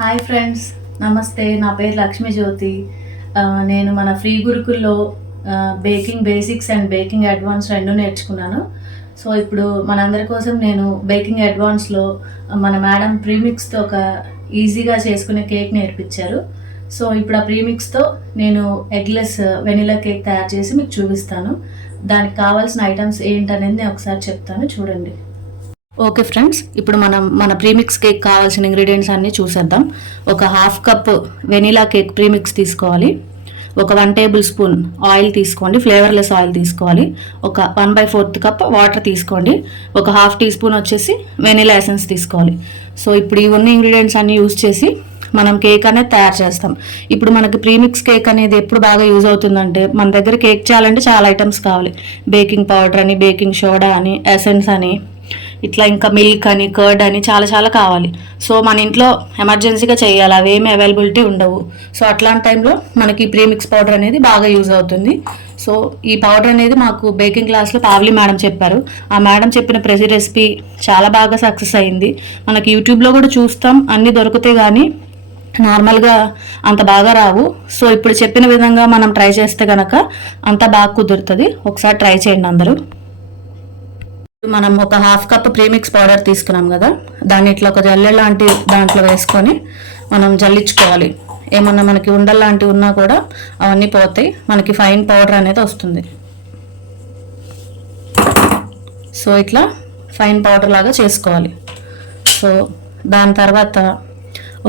Hi friends నమస్తే. నా పేరు లక్ష్మీ జ్యోతి. నేను మన free గురుకుల్లో baking basics and baking advance రెండు నేర్చుకున్నాను. సో ఇప్పుడు మనందరి కోసం నేను బేకింగ్ అడ్వాన్స్లో మన మేడం ప్రీమిక్స్తో ఒక ఈజీగా చేసుకునే కేక్ నేర్పించారు. సో ఇప్పుడు ఆ ప్రీమిక్స్తో నేను ఎగ్లెస్ వెనిలా కేక్ తయారు చేసి మీకు చూపిస్తాను. దానికి కావాల్సిన ఐటమ్స్ ఏంటనేది నేను ఒకసారి చెప్తాను. చూడండి. ఓకే ఫ్రెండ్స్ ఇప్పుడు మనం మన ప్రీమిక్స్ కేక్ కావాల్సిన ఇంగ్రీడియంట్స్ అన్నీ చూసేద్దాం. ఒక half cup vanilla cake premix తీసుకోవాలి. ఒక వన్ టేబుల్ స్పూన్ ఆయిల్ తీసుకోండి ఫ్లేవర్లెస్ ఆయిల్ తీసుకోవాలి. ఒక one by fourth cup water తీసుకోండి. ఒక హాఫ్ టీ స్పూన్ వచ్చేసి వెనీలా ఎసెన్స్ తీసుకోవాలి. సో ఇప్పుడు ఇవన్నీ ఇంగ్రీడియంట్స్ అన్ని యూజ్ చేసి మనం కేక్ అనేది తయారు చేస్తాం. ఇప్పుడు మనకి ప్రీమిక్స్ కేక్ అనేది ఎప్పుడు బాగా యూజ్ అవుతుందంటే మన దగ్గర కేక్ చేయాలంటే చాలా ఐటమ్స్ కావాలి. బేకింగ్ పౌడర్ అని బేకింగ్ సోడా అని ఎసెన్స్ అని ఇట్లా ఇంకా మిల్క్ అని కర్డ్ అని చాలా చాలా కావాలి. సో మన ఇంట్లో ఎమర్జెన్సీగా చేయాలి అవేమి అవైలబిలిటీ ఉండవు. సో అట్లాంటి టైంలో మనకి ప్రీమిక్స్ పౌడర్ అనేది బాగా యూజ్ అవుతుంది. సో ఈ పౌడర్ అనేది మాకు బేకింగ్ క్లాస్లో పావ్లీ మేడం చెప్పారు. ఆ మేడం చెప్పిన ప్రతి రెసిపీ చాలా బాగా సక్సెస్ అయింది. మనకి యూట్యూబ్లో కూడా చూస్తాం అన్నీ దొరికితే కానీ నార్మల్గా అంత బాగా రావు. సో ఇప్పుడు చెప్పిన విధంగా మనం ట్రై చేస్తే కనుక అంత బాగా కుదురుతుంది. ఒకసారి ట్రై చేయండి అందరూ. మనం ఒక హాఫ్ కప్ ప్రీమిక్స్ పౌడర్ తీసుకున్నాం కదా దాన్ని ఇట్లా ఒక జల్లె లాంటి దాంట్లో వేసుకొని మనం జల్లించుకోవాలి. ఏమన్నా మనకి ఉండలు లాంటివి ఉన్నా కూడా అవన్నీ పోతాయి. మనకి ఫైన్ పౌడర్ అనేది వస్తుంది. సో ఇట్లా ఫైన్ పౌడర్ లాగా చేసుకోవాలి. సో దాని తర్వాత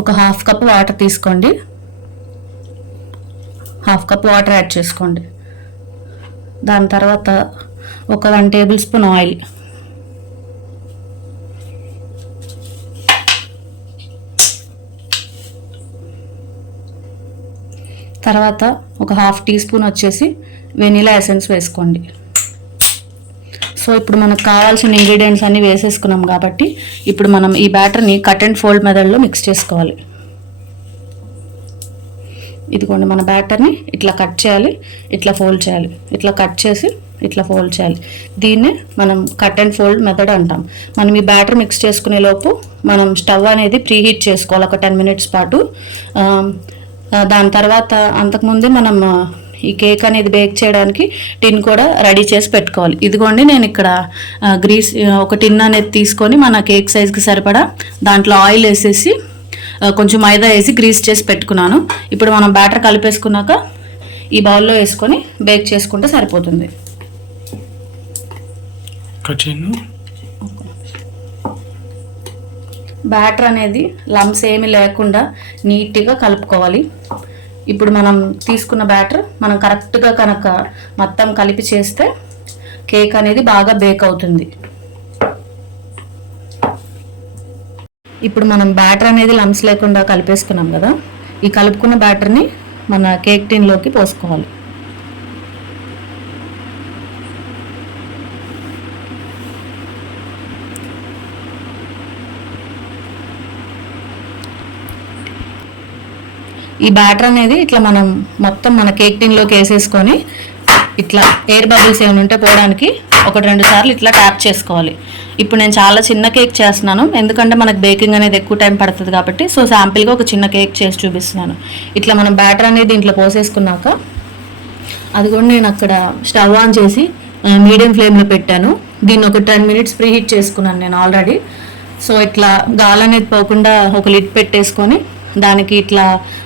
ఒక హాఫ్ కప్ వాటర్ తీసుకోండి. హాఫ్ కప్ వాటర్ యాడ్ చేసుకోండి. దాని తర్వాత ఒక వన్ టేబుల్ స్పూన్ ఆయిల్ తర్వాత ఒక హాఫ్ టీ స్పూన్ వచ్చేసి వెనీలా ఎసెన్స్ వేసుకోండి. సో ఇప్పుడు మనకు కావాల్సిన ఇంగ్రీడియంట్స్ అన్నీ వేసేసుకున్నాం కాబట్టి ఇప్పుడు మనం ఈ బ్యాటర్ని కట్ అండ్ ఫోల్డ్ మెథడ్లో మిక్స్ చేసుకోవాలి. ఇదిగోండి మన బ్యాటర్ని ఇట్లా కట్ చేయాలి ఇట్లా ఫోల్డ్ చేయాలి ఇట్లా కట్ చేసి ఇట్లా ఫోల్డ్ చేయాలి. దీన్నే మనం కట్ అండ్ ఫోల్డ్ మెథడ్ అంటాం. మనం ఈ బ్యాటర్ మిక్స్ చేసుకునే లోపు మనం స్టవ్ అనేది ప్రీహీట్ చేసుకోవాలి ఒక టెన్ మినిట్స్ పాటు. దాని తర్వాత అంతకుముందే మనం ఈ కేక్ అనేది బేక్ చేయడానికి టిన్ కూడా రెడీ చేసి పెట్టుకోవాలి. ఇదిగోండి నేను ఇక్కడ గ్రీస్ ఒక టిన్ అనేది తీసుకొని మన కేక్ సైజ్కి సరిపడా దాంట్లో ఆయిల్ వేసేసి కొంచెం మైదా వేసి గ్రీస్ చేసి పెట్టుకున్నాను. ఇప్పుడు మనం బ్యాటర్ కలిపేసుకున్నాక ఈ బౌల్లో వేసుకొని బేక్ చేసుకుంటే సరిపోతుంది. బ్యాటర్ అనేది లమ్స్ ఏమి లేకుండా నీట్గా కలుపుకోవాలి. ఇప్పుడు మనం తీసుకున్న బ్యాటర్ మనం కరెక్ట్గా కనుక మొత్తం కలిపి చేస్తే కేక్ అనేది బాగా బేక్ అవుతుంది. ఇప్పుడు మనం బ్యాటర్ అనేది లమ్స్ లేకుండా కలిపేసుకున్నాం కదా ఈ కలుపుకున్న బ్యాటర్ని మన కేక్ టిన్లోకి పోసుకోవాలి. ఈ బ్యాటర్ అనేది ఇట్లా మనం మొత్తం మన కేక్ టిన్లోకి వేసేసుకొని ఇట్లా ఎయిర్ బబుల్స్ ఏమైనా ఉంటే పోవడానికి ఒకటి రెండు సార్లు ఇట్లా ట్యాప్ చేసుకోవాలి. ఇప్పుడు నేను చాలా చిన్న కేక్ చేస్తున్నాను. ఎందుకంటే మనకు బేకింగ్ అనేది ఎక్కువ టైం పడుతుంది కాబట్టి సో శాంపిల్గా ఒక చిన్న కేక్ చేసి చూపిస్తున్నాను. ఇట్లా మనం బ్యాటర్ అనేది దీంట్లో పోసేసుకున్నాక అది కూడా నేను అక్కడ స్టవ్ ఆన్ చేసి మీడియం ఫ్లేమ్లో పెట్టాను. దీన్ని ఒక టెన్ మినిట్స్ ప్రీ హీట్ చేసుకున్నాను నేను ఆల్రెడీ. సో ఇట్లా గాలి అనేది పోకుండా ఒక లిడ్ పెట్టేసుకొని దానికి ఇట్లా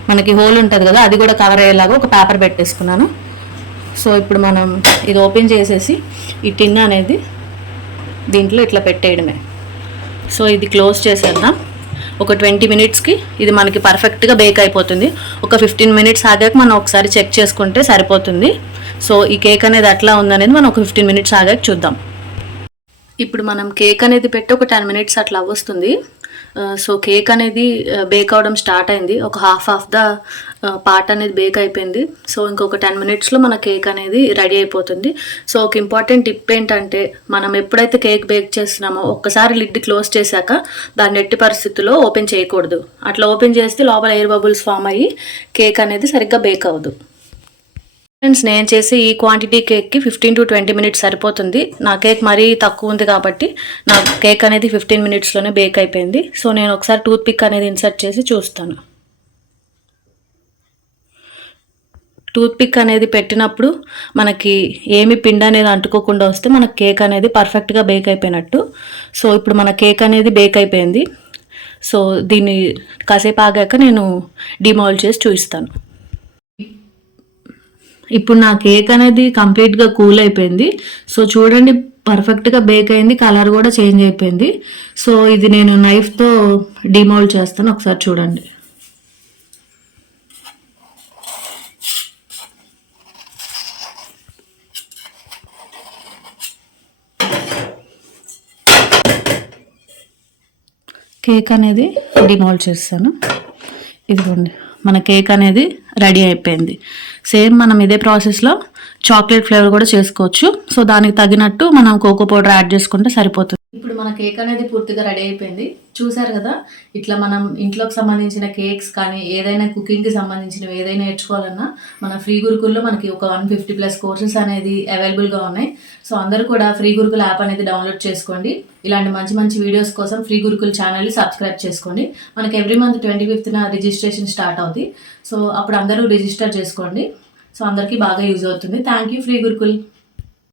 మనకి హోల్ ఉంటుంది కదా అది కూడా కవర్ అయ్యేలాగా ఒక పేపర్ పెట్టేసుకున్నాను. సో ఇప్పుడు మనం ఇది ఓపెన్ చేసేసి ఈ టిన్ అనేది దీంట్లో ఇట్లా పెట్టేయడమే. సో ఇది క్లోజ్ చేసేద్దాం. ఒక ట్వంటీ మినిట్స్కి ఇది మనకి పర్ఫెక్ట్గా బేక్ అయిపోతుంది. ఒక ఫిఫ్టీన్ మినిట్స్ ఆగాక మనం ఒకసారి చెక్ చేసుకుంటే సరిపోతుంది. సో ఈ కేక్ అనేది ఎట్లా ఉందనేది మనం ఒక ఫిఫ్టీన్ మినిట్స్ ఆగాక చూద్దాం. ఇప్పుడు మనం కేక్ అనేది పెట్టి ఒక టెన్ మినిట్స్ అట్లా వస్తుంది సో కేక్ అనేది బేక్ అవడం స్టార్ట్ అయింది. ఒక హాఫ్ ఆఫ్ ద పార్ట్ అనేది బేక్ అయిపోయింది. సో ఇంకొక టెన్ మినిట్స్లో మన కేక్ అనేది రెడీ అయిపోతుంది. సో ఒక ఇంపార్టెంట్ టిప్ ఏంటంటే మనం ఎప్పుడైతే కేక్ బేక్ చేస్తున్నామో ఒక్కసారి లిడ్ క్లోజ్ చేశాక దాన్ని ఎట్టి పరిస్థితుల్లో ఓపెన్ చేయకూడదు. అట్లా ఓపెన్ చేస్తే లోపల ఎయిర్ బబుల్స్ ఫామ్ అయ్యి కేక్ అనేది సరిగ్గా బేక్ అవ్వదు. ఫ్రెండ్స్ నేను చేసే ఈ క్వాంటిటీ కేక్కి ఫిఫ్టీన్ టు ట్వంటీ మినిట్స్ సరిపోతుంది. నా కేక్ మరీ తక్కువ ఉంది కాబట్టి నా కేక్ అనేది ఫిఫ్టీన్ మినిట్స్లోనే బేక్ అయిపోయింది. సో నేను ఒకసారి టూత్ పిక్ అనేది ఇన్సర్ట్ చేసి చూస్తాను. టూత్ పిక్ అనేది పెట్టినప్పుడు మనకి ఏమి పిండి అనేది అంటుకోకుండా వస్తే మన కేక్ అనేది పర్ఫెక్ట్గా బేక్ అయిపోయినట్టు. సో ఇప్పుడు మన కేక్ అనేది బేక్ అయిపోయింది. సో దీన్ని కాసేపు ఆగాక నేను డిమాల్ చేసి చూపిస్తాను. ఇప్పుడు నా కేక్ అనేది కంప్లీట్గా కూల్ అయిపోయింది. సో చూడండి పర్ఫెక్ట్గా బేక్ అయింది కలర్ కూడా చేంజ్ అయిపోయింది. సో ఇది నేను నైఫ్తో డిమాల్డ్ చేస్తాను. ఒకసారి చూడండి. కేక్ అనేది డిమాల్డ్ చేస్తాను. ఇదిగోండి. మన కేక్ అనేది రెడీ అయిపోయింది. సేమ్ మనం ఇదే ప్రాసెస్లో చాక్లెట్ ఫ్లేవర్ కూడా చేసుకోవచ్చు. సో దానికి తగినట్టు మనం కోకో పౌడర్ యాడ్ చేసుకుంటే సరిపోతుంది. ఇప్పుడు మన కేక్ అనేది పూర్తిగా రెడీ అయిపోయింది. చూసారు కదా? ఇట్లా మనం ఇంట్లోకి సంబంధించిన కేక్స్ కానీ ఏదైనా కుకింగ్కి సంబంధించినవి ఏదైనా నేర్చుకోవాలన్నా మన ఫ్రీ గురుకుల్లో మనకి ఒక వన్ ఫిఫ్టీ ప్లస్ కోర్సెస్ అనేది అవైలబుల్గా ఉన్నాయి. సో అందరూ కూడా ఫ్రీ గురుకుల్ యాప్ అనేది డౌన్లోడ్ చేసుకోండి. ఇలాంటి మంచి మంచి వీడియోస్ కోసం ఫ్రీ గురుకుల్ ఛానల్ని సబ్స్క్రైబ్ చేసుకోండి. మనకి ఎవ్రీ మంత్ ట్వంటీ ఫిఫ్త్న రిజిస్ట్రేషన్ స్టార్ట్ అవుతుంది సో అప్పుడు అందరూ రిజిస్టర్ చేసుకోండి. సో అందరికీ బాగా యూజ్ అవుతుంది. Thank you free Gurukul